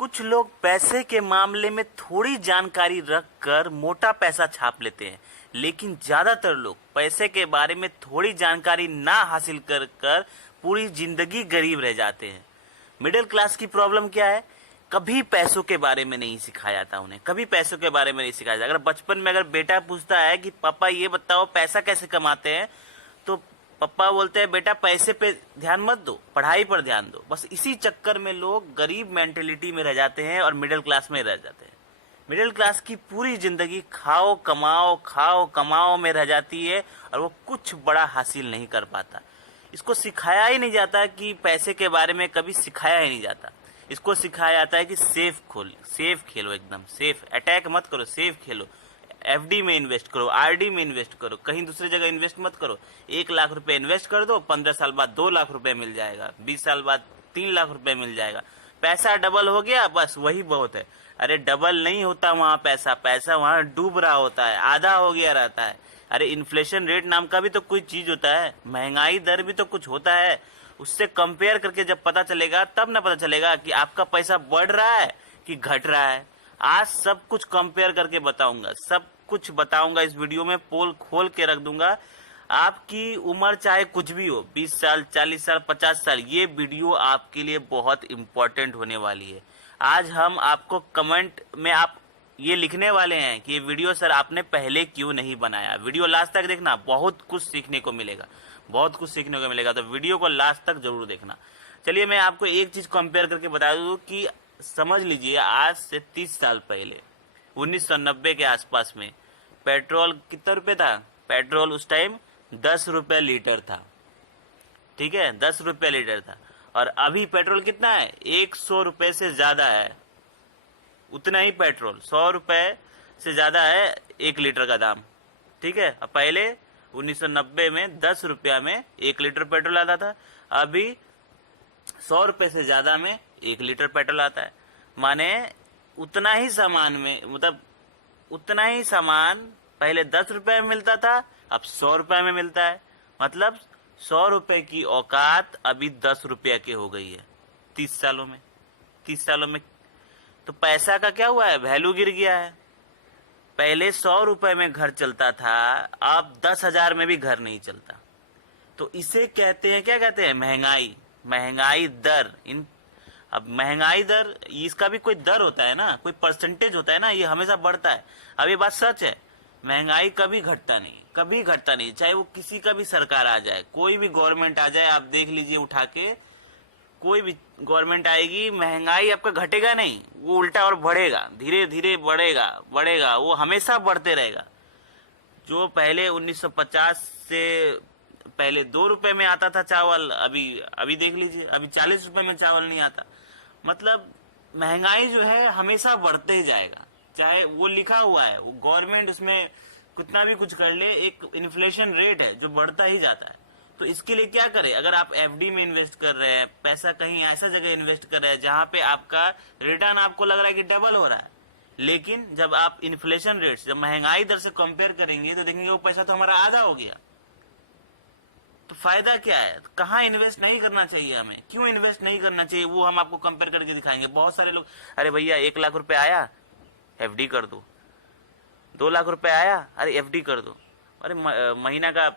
कुछ लोग पैसे के मामले में थोड़ी जानकारी रखकर मोटा पैसा छाप लेते हैं, लेकिन ज्यादातर लोग पैसे के बारे में थोड़ी जानकारी ना हासिल कर कर पूरी जिंदगी गरीब रह जाते हैं। मिडिल क्लास की प्रॉब्लम क्या है? कभी पैसों के बारे में नहीं सिखाया जाता उन्हें, कभी पैसों के बारे में नहीं सिखाया जाता। अगर बचपन में अगर बेटा पूछता है कि पापा ये बताओ पैसा कैसे कमाते हैं, तो पापा बोलते हैं बेटा पैसे पे ध्यान मत दो, पढ़ाई पर ध्यान दो। बस इसी चक्कर में लोग गरीब मेंटेलिटी में रह जाते हैं और मिडिल क्लास में रह जाते हैं। मिडिल क्लास की पूरी जिंदगी खाओ कमाओ में रह जाती है और वो कुछ बड़ा हासिल नहीं कर पाता। इसको सिखाया ही नहीं जाता कि पैसे के बारे में कभी सिखाया ही नहीं जाता। इसको सिखाया जाता है कि सेफ खेलो, एकदम सेफ, अटैक मत करो, सेफ खेलो, एफडी में इन्वेस्ट करो, आरडी में इन्वेस्ट करो, कहीं दूसरी जगह इन्वेस्ट मत करो। 1 लाख रुपए इन्वेस्ट कर दो, 15 साल बाद 2 लाख रुपए मिल जाएगा, 20 साल बाद 3 लाख रुपए मिल जाएगा, पैसा डबल हो गया, बस वही बहुत है। अरे डबल नहीं होता वहां पैसा वहां डूब रहा होता है, आधा हो गया रहता है। अरे इन्फ्लेशन रेट नाम का भी तो कोई चीज होता है, महंगाई दर भी तो कुछ होता है। उससे कंपेयर करके जब पता चलेगा तब ना पता चलेगा कि आपका पैसा बढ़ रहा है कि घट रहा है। आज सब कुछ कंपेयर करके बताऊंगा, सब कुछ बताऊंगा इस वीडियो में, पोल खोल के रख दूंगा। आपकी उम्र चाहे कुछ भी हो, 20 साल, 40 साल, 50 साल, ये वीडियो आपके लिए बहुत इंपॉर्टेंट होने वाली है। आज हम आपको कमेंट में आप ये लिखने वाले हैं कि ये वीडियो सर आपने पहले क्यों नहीं बनाया। वीडियो लास्ट तक देखना, बहुत कुछ सीखने को मिलेगा, बहुत कुछ सीखने को मिलेगा, तो वीडियो को लास्ट तक जरूर देखना। चलिए मैं आपको एक चीज कंपेयर करके बता दूं कि समझ लीजिए, आज से 30 साल पहले 1990 के आसपास में पेट्रोल कितना रुपए था? पेट्रोल उस टाइम 10 रुपए लीटर था, ठीक है, 10 रुपए लीटर था। और अभी पेट्रोल कितना है? 100 रुपए से ज्यादा है। उतना ही पेट्रोल 100 रुपए से ज्यादा है 1 लीटर का दाम, ठीक है। अब पहले 1990 में 10 रुपया में 1 लीटर पेट्रोल आता था, अभी 100 रुपए से ज्यादा में 1 लीटर पेट्रोल आता है। माने उतना ही सामान में, मतलब उतना ही सामान पहले 10 रुपए में मिलता था, अब 100 रुपए में मिलता है। मतलब 100 रुपए की औकात अभी 10 रुपया की हो गई है 30 सालों में। 30 सालों में तो पैसा का क्या हुआ है? वैल्यू गिर गया है। पहले 100 रुपए में घर चलता था, अब 10,000 में भी घर नहीं चलता। तो इसे कहते हैं, क्या कहते हैं? महंगाई दर। अब महंगाई दर, इसका भी कोई दर होता है ना, कोई परसेंटेज होता है ना, ये हमेशा बढ़ता है। अब ये बात सच है, महंगाई कभी घटता नहीं, चाहे वो किसी का भी सरकार आ जाए, कोई भी गवर्नमेंट आ जाए, आप देख लीजिए उठा के, कोई भी गवर्नमेंट आएगी, महंगाई आपका घटेगा नहीं, वो उल्टा और बढ़ेगा, धीरे धीरे बढ़ेगा, वो हमेशा बढ़ते रहेगा। जो पहले 1950 से पहले 2 रुपए में आता था चावल, अभी देख लीजिए, अभी 40 रुपए में चावल नहीं आता। मतलब महंगाई जो है हमेशा बढ़ते ही जाएगा, चाहे वो लिखा हुआ है, वो गवर्नमेंट उसमें कितना भी कुछ कर ले, एक इन्फ्लेशन रेट है जो बढ़ता ही जाता है। तो इसके लिए क्या करें? अगर आप एफडी में इन्वेस्ट कर रहे हैं, पैसा कहीं ऐसा जगह इन्वेस्ट कर रहे हैं जहां पे आपका रिटर्न आपको लग रहा है कि डबल हो रहा है, लेकिन जब आप इन्फ्लेशन रेट, जब महंगाई दर से कंपेयर करेंगे तो देखेंगे वो पैसा तो हमारा आधा हो गया। तो फायदा क्या है? कहाँ इन्वेस्ट नहीं करना चाहिए हमें, क्यों इन्वेस्ट नहीं करना चाहिए, वो हम आपको कंपेयर करके दिखाएंगे। बहुत सारे लोग, अरे भैया 1 लाख रुपए आया, एफडी कर दो। 2 लाख रुपए आया, अरे एफडी कर दो। अरे महीना का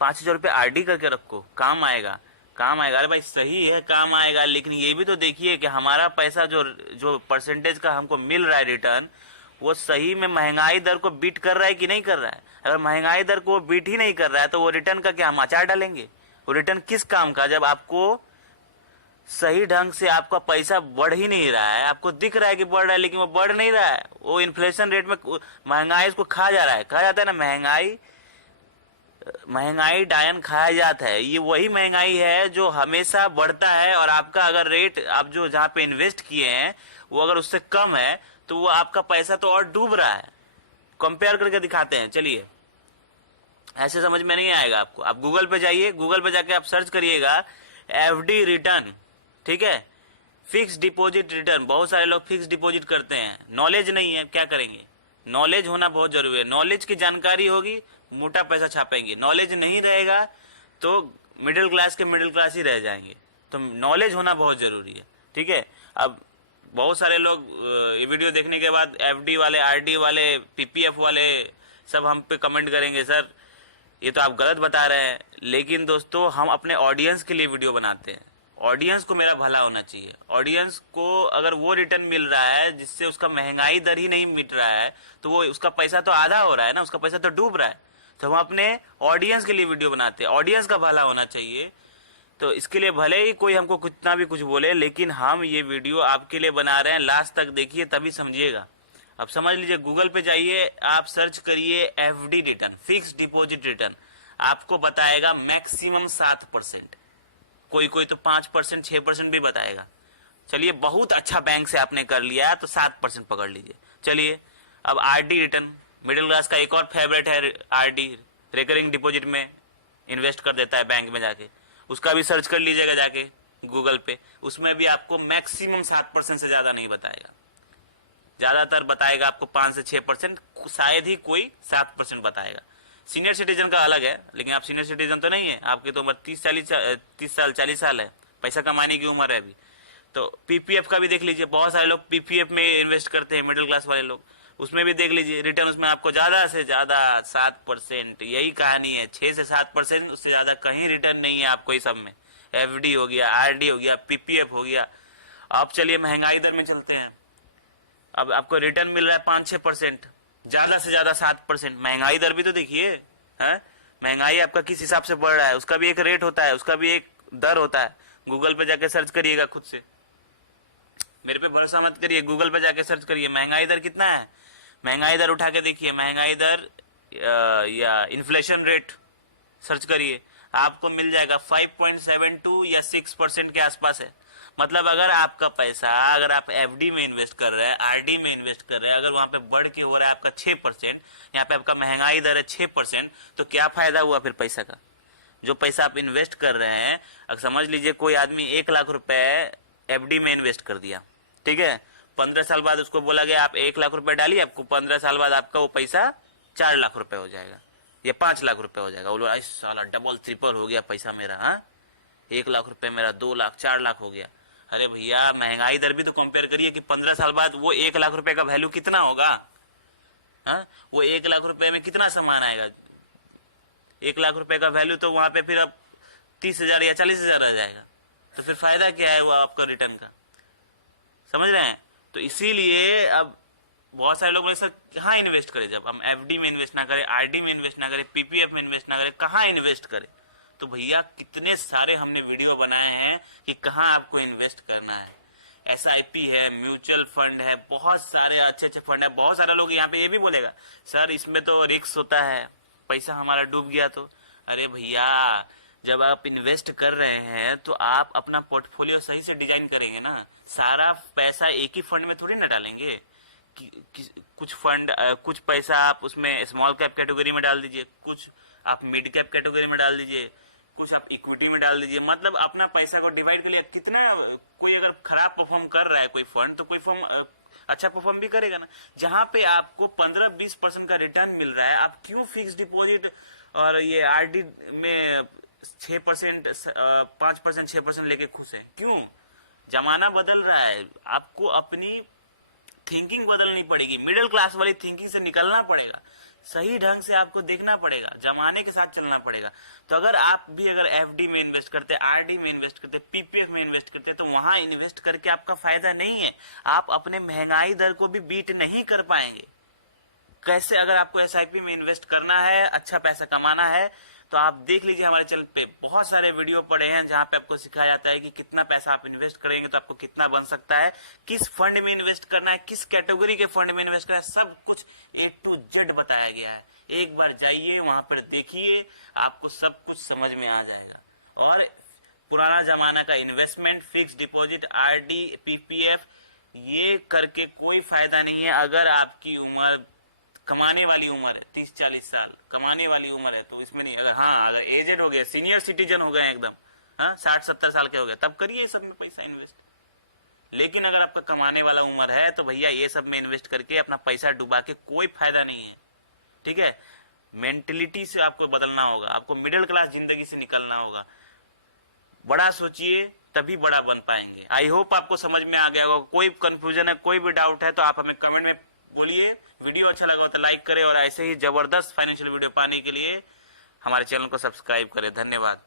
5,000 रुपए आरडी करके रखो, काम आएगा। अरे भाई सही है, काम आएगा, लेकिन ये भी तो देखिए कि हमारा पैसा जो परसेंटेज का हमको मिल रहा है रिटर्न, वो सही में महंगाई दर को बीट कर रहा है कि नहीं कर रहा है। अगर महंगाई दर को बीट ही नहीं कर रहा है तो वो रिटर्न का क्या हम अचार डालेंगे? वो रिटर्न किस काम का, जब आपको सही ढंग से आपका पैसा बढ़ ही नहीं रहा है, आपको दिख रहा है कि बढ़ रहा है लेकिन वो बढ़ नहीं रहा है, वो इन्फ्लेशन रेट में महंगाई उसको खा जा रहा है। कहा जाता है ना, महंगाई डायन खाया जाता है। ये वही महंगाई है जो हमेशा बढ़ता है, और आपका अगर रेट, आप जो जहां पे इन्वेस्ट किए हैं वो अगर उससे कम है तो वो आपका पैसा तो और डूब रहा है। कंपेयर करके दिखाते हैं, चलिए, ऐसे समझ में नहीं आएगा आपको। आप गूगल पे जाइए, गूगल पे जाके आप सर्च करिएगा एफडी रिटर्न, ठीक है, फिक्स डिपॉजिट रिटर्न। बहुत सारे लोग फिक्स डिपॉजिट करते हैं, नॉलेज नहीं है, क्या करेंगे? नॉलेज होना बहुत जरूरी है। नॉलेज की जानकारी होगी, मोटा पैसा छापेंगे। नॉलेज नहीं रहेगा तो मिडिल क्लास के मिडिल क्लास ही रह जाएंगे। तो नॉलेज होना बहुत जरूरी है, ठीक है। अब बहुत सारे लोग ये वीडियो देखने के बाद एफडी वाले, आरडी वाले, पीपीएफ वाले सब हम पे कमेंट करेंगे, सर ये तो आप गलत बता रहे हैं। लेकिन दोस्तों हम अपने ऑडियंस के लिए वीडियो बनाते हैं, ऑडियंस को मेरा भला होना चाहिए। ऑडियंस को अगर वो रिटर्न मिल रहा है जिससे उसका महंगाई दर ही नहीं मिट रहा है, तो वो उसका पैसा तो आधा हो रहा है ना, उसका पैसा तो डूब रहा है। तो हम अपने ऑडियंस के लिए वीडियो बनाते हैं, ऑडियंस का भला होना चाहिए। तो इसके लिए भले ही कोई हमको कितना भी कुछ बोले, लेकिन हम ये वीडियो आपके लिए बना रहे हैं। लास्ट तक देखिए तभी समझिएगा। अब समझ लीजिए, गूगल पे जाइए, आप सर्च करिए FD return, fix deposit return, आपको बताएगा मैक्सिमम 7%, कोई कोई तो 5%, 6% भी बताएगा। चलिए बहुत अच्छा बैंक से आपने कर लिया तो 7% पकड़ लीजिए। चलिए अब आरडी रिटर्न, मिडिल क्लास का एक और फेवरेट है आरडी, रिकरिंग डिपॉजिट में इन्वेस्ट कर देता है बैंक में जाके, उसका भी सर्च कर लीजिएगा जाके गूगल पे। उसमें भी आपको मैक्सिमम 7% से ज्यादा नहीं बताएगा, ज्यादातर बताएगा आपको 5 से 6%, शायद ही कोई 7% बताएगा। सीनियर सिटीजन का अलग है, लेकिन आप सीनियर सिटीजन तो नहीं है, आपकी तो उम्र 30 साल 40 साल है, पैसा कमाने की उम्र है अभी। तो पीपीएफ का भी देख लीजिए, बहुत सारे लोग पीपीएफ में इन्वेस्ट करते हैं, मिडिल क्लास वाले लोग, उसमें भी देख लीजिए रिटर्न, उसमें आपको ज्यादा से ज्यादा 7%, यही कहानी है, 6 से 7%, उससे ज्यादा कहीं रिटर्न नहीं है आपको। इस सब में एफडी हो गया, आरडी हो गया, पीपीएफ हो गया। अब चलिए महंगाई दर में चलते हैं। अब आपको रिटर्न मिल रहा है 5-6%, ज्यादा से ज्यादा 7%। महंगाई दर भी तो देखिए है, महंगाई आपका किस हिसाब से बढ़ रहा है, उसका भी एक रेट होता है, उसका भी एक दर होता है। गूगल पे जाके सर्च करिएगा खुद से, मेरे पे भरोसा मत करिए, गूगल पे जाके सर्च करिए महंगाई दर कितना है, महंगाई दर उठा के देखिए, महंगाई दर या इन्फ्लेशन रेट सर्च करिए, आपको मिल जाएगा 5.72 या 6% के आसपास है। मतलब अगर आपका पैसा, अगर आप एफडी में इन्वेस्ट कर रहे हैं, आरडी में इन्वेस्ट कर रहे हैं, अगर वहां पे बढ़ के हो रहा है आपका 6%, यहाँ पे आपका महंगाई दर है 6%, तो क्या फायदा हुआ फिर पैसा का? जो पैसा आप इन्वेस्ट कर रहे हैं, अगर समझ लीजिए कोई आदमी 1 लाख रुपए एफडी में इन्वेस्ट कर दिया, ठीक है, 15 साल बाद उसको बोला गया आप 1 लाख रुपए डालिए, आपको 15 साल बाद आपका वो पैसा 4 लाख रुपए हो जाएगा या 5 लाख रुपए हो जाएगा। बोलो साला डबल ट्रिपल हो गया पैसा मेरा, हाँ 1 लाख रुपए मेरा 2 लाख 4 लाख हो गया। अरे भैया महंगाई दर भी तो कंपेयर करिए कि 15 साल बाद वो 1 लाख रुपए का वैल्यू कितना होगा, हाँ वो 1 लाख रुपए में कितना सामान आएगा। 1 लाख रुपए का वैल्यू तो वहां पे फिर अब 30,000 या 40,000 आ जाएगा, तो फिर फायदा क्या है वो आपका रिटर्न का, समझ रहे हैं? तो इसीलिए अब बहुत सारे लोग बोले सर कहाँ इन्वेस्ट करें, जब हम एफडी में इन्वेस्ट ना करें, आरडी में इन्वेस्ट ना करें, पीपीएफ में इन्वेस्ट ना करें, कहाँ इन्वेस्ट करें? तो भैया कितने सारे हमने वीडियो बनाए हैं कि कहाँ आपको इन्वेस्ट करना है। एसआईपी है, म्यूचुअल फंड है, बहुत सारे अच्छे अच्छे फंड है। बहुत सारे लोग यहाँ पे ये भी बोलेगा सर इसमें तो रिस्क होता है, पैसा हमारा डूब गया तो। अरे भैया जब आप इन्वेस्ट कर रहे हैं तो आप अपना पोर्टफोलियो सही से डिजाइन करेंगे ना, सारा पैसा एक ही फंड में थोड़ी ना डालेंगे। कुछ फंड, कुछ पैसा आप उसमें स्मॉल कैप कैटेगरी में डाल दीजिए, कुछ आप मिड कैप कैटेगरी में डाल दीजिए, कुछ आप इक्विटी में डाल दीजिए। मतलब अपना पैसा को डिवाइड कर लिया। कितना कोई अगर खराब परफॉर्म कर रहा है कोई फंड, तो कोई फंड अच्छा परफॉर्म भी करेगा ना। जहां पे आपको 15-20% का रिटर्न मिल रहा है, आप क्यों फिक्स डिपॉजिट और ये आरडी में 6%, 5%, 6% लेके खुश है? क्यों? जमाना बदल रहा है, आपको अपनी थिंकिंग बदलनी पड़ेगी, मिडिल क्लास वाली थिंकिंग से निकलना पड़ेगा, सही ढंग से आपको देखना पड़ेगा, जमाने के साथ चलना पड़ेगा। तो अगर आप भी अगर एफडी में इन्वेस्ट करते, आरडी में इन्वेस्ट करते, पीपीएफ में इन्वेस्ट करते, तो वहां इन्वेस्ट करके आपका फायदा नहीं है, आप अपने महंगाई दर को भी बीट नहीं कर पाएंगे। कैसे? अगर आपको एसआईपी में इन्वेस्ट करना है, अच्छा पैसा कमाना है, तो आप देख लीजिए हमारे चैनल पे बहुत सारे वीडियो पड़े हैं जहां पे आपको सिखाया जाता है कि कितना पैसा आप इन्वेस्ट करेंगे तो आपको कितना बन सकता है, किस फंड में इन्वेस्ट करना है, किस कैटेगरी के फंड में इन्वेस्ट करना है, सब कुछ A to Z बताया गया है। एक बार जाइए वहां पर देखिए, आपको सब कुछ समझ में आ जाएगा। और पुराना जमाना का investment, fix deposit, RD, PPF, ये करके कोई फायदा नहीं है। अगर आपकी उम्र कमाने वाली उम्र है 30-40 साल कमाने वाली उम्र है, तो इसमें नहीं, अगर एजेड हो गए, सीनियर सिटीजन हो गए एकदम, हाँ 60-70 साल के हो गए, तब करिए सब में पैसा इन्वेस्ट। लेकिन अगर आपका कमाने वाला उम्र है तो भैया ये सब में इन्वेस्ट करके अपना पैसा डुबा के कोई फायदा नहीं है, ठीक है? मेंटेलिटी से आपको बदलना होगा, आपको मिडिल क्लास जिंदगी से निकलना होगा। बड़ा सोचिए तभी बड़ा बन पाएंगे। आई होप आपको समझ में आ गया होगा। कोई कंफ्यूजन है, कोई भी डाउट है तो आप हमें कमेंट में बोलिए। वीडियो अच्छा लगा हो तो लाइक करें और ऐसे ही जबरदस्त फाइनेंशियल वीडियो पाने के लिए हमारे चैनल को सब्सक्राइब करें। धन्यवाद।